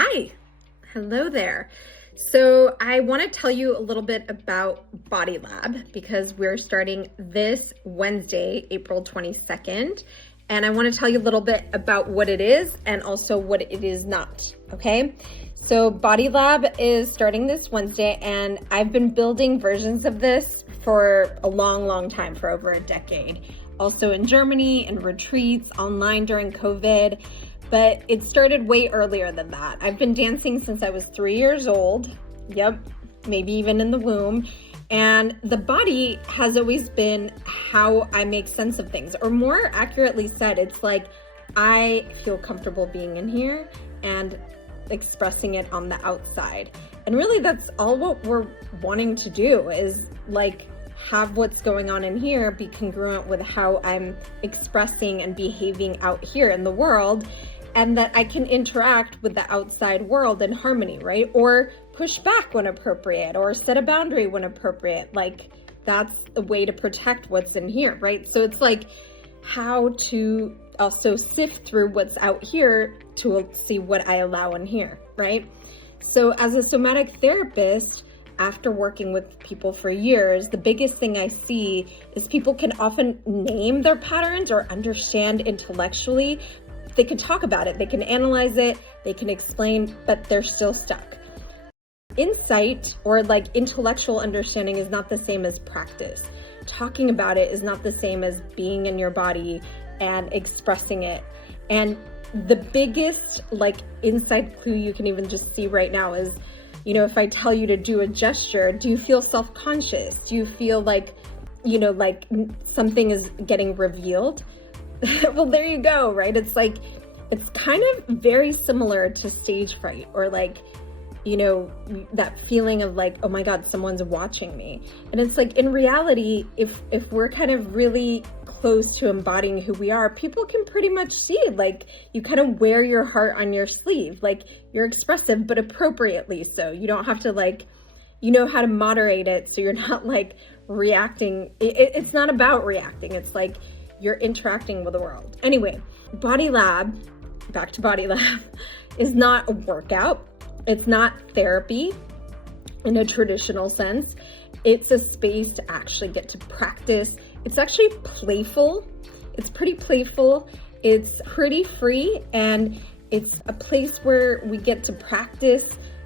Hi, hello there. So I want to tell you a little bit about Body Lab because we're starting this Wednesday, April 22nd. And I want to tell you a little bit about what it is and also what it is not, okay? So Body Lab is starting this Wednesday, and I've been building versions of this for a long time, for over a decade. Also in Germany, and retreats, online during COVID. But it started way earlier than that. I've been dancing since I was 3 years old. Yep, maybe even in the womb. And the body has always been how I make sense of things. Or more accurately said, it's like I feel comfortable being in here and expressing it on the outside. And really that's all what we're wanting to do, is like have what's going on in here be congruent with how I'm expressing and behaving out here in the world, and that I can interact with the outside world in harmony, right? Or push back when appropriate, or set a boundary when appropriate. Like that's a way to protect what's in here, right? So it's like how to also sift through what's out here to see what I allow in here, right? So as a somatic therapist, after working with people for years, the biggest thing I see is people can often name their patterns or understand intellectually. They can talk about it, they can analyze it, they can explain, but they're still stuck. Insight or like intellectual understanding is not the same as practice. Talking about it is not the same as being in your body and expressing it. And the biggest like inside clue you can even just see right now is, you know, if I tell you to do a gesture, do you feel self-conscious? Do you feel like, you know, like something is getting revealed? Well, there you go, right? It's like, it's kind of very similar to stage fright, or like, you know, that feeling of like, oh my God, someone's watching me. And it's like, in reality, if we're kind of really close to embodying who we are, people can pretty much see, like, you kind of wear your heart on your sleeve, like you're expressive, but appropriately so. You don't have to like, you know how to moderate it so you're not like reacting. It's not about reacting. It's like, you're interacting with the world. Anyway, Body Lab, back to Body Lab, is not a workout. It's not therapy in a traditional sense. It's a space to actually get to practice. It's actually playful. It's pretty playful. It's pretty free, and it's a place where we get to practice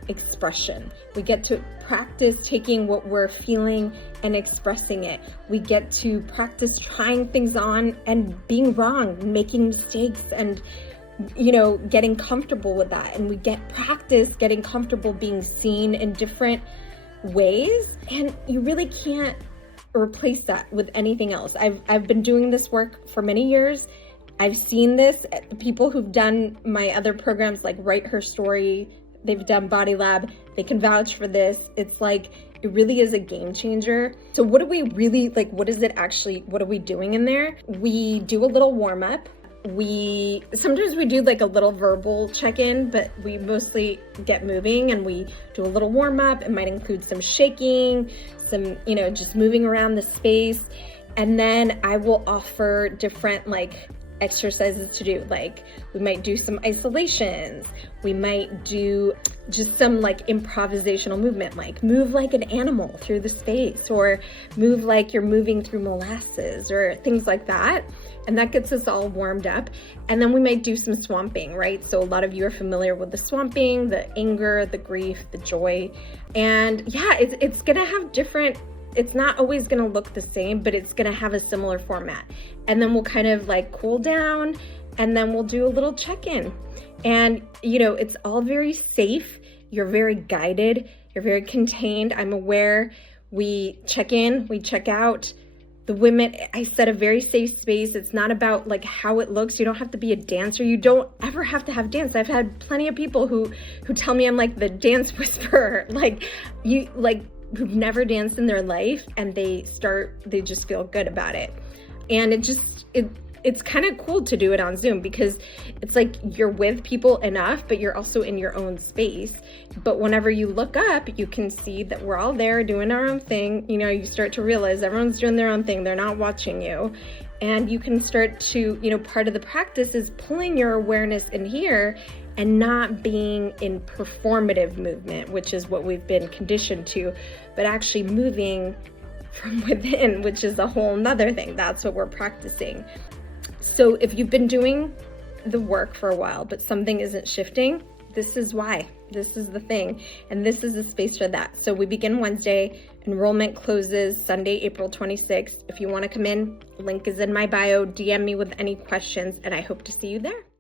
expression. We get to practice taking what we're feeling and expressing it. We get to practice trying things on and being wrong, making mistakes, and, you know, getting comfortable with that. And we get practice getting comfortable being seen in different ways. And you really can't replace that with anything else. I've been doing this work for many years. I've seen this. People who've done my other programs like Write Her Story, they've done Body Lab, they can vouch for this. It's like, it really is a game changer. So what do we really, like, what is it actually, what are we doing in there? We do a little warm up. Sometimes we do like a little verbal check-in, but we mostly get moving, and we do a little warm up. It might include some shaking, some, you know, just moving around the space. And then I will offer different like exercises to do. Like we might do some isolations. We might do just some like improvisational movement, like move like an animal through the space, or move like you're moving through molasses, or things like that. And that gets us all warmed up. And then we might do some swamping, right? So a lot of you are familiar with the swamping, the anger, the grief, the joy. And yeah, it's gonna have different, it's not always gonna look the same, but it's gonna have a similar format. And then we'll kind of like cool down, and then we'll do a little check-in. And, you know, it's all very safe. You're very guided. You're very contained. I'm aware. We check in, we check out. The women, I set a very safe space. It's not about like how it looks. You don't have to be a dancer. You don't ever have to have dance. I've had plenty of people who tell me I'm like the dance whisperer. Like you, like who've never danced in their life, and they just feel good about it. And it's kind of cool to do it on Zoom, because it's like you're with people enough, but you're also in your own space. But whenever you look up, you can see that we're all there doing our own thing. You know, you start to realize everyone's doing their own thing. They're not watching you. And you can start to, you know, part of the practice is pulling your awareness in here and not being in performative movement, which is what we've been conditioned to, but actually moving from within, which is a whole nother thing. That's what we're practicing. So if you've been doing the work for a while, but something isn't shifting, this is why. This is the thing. And this is the space for that. So we begin Wednesday. Enrollment closes Sunday, April 26th. If you want to come in, link is in my bio. DM me with any questions, and I hope to see you there.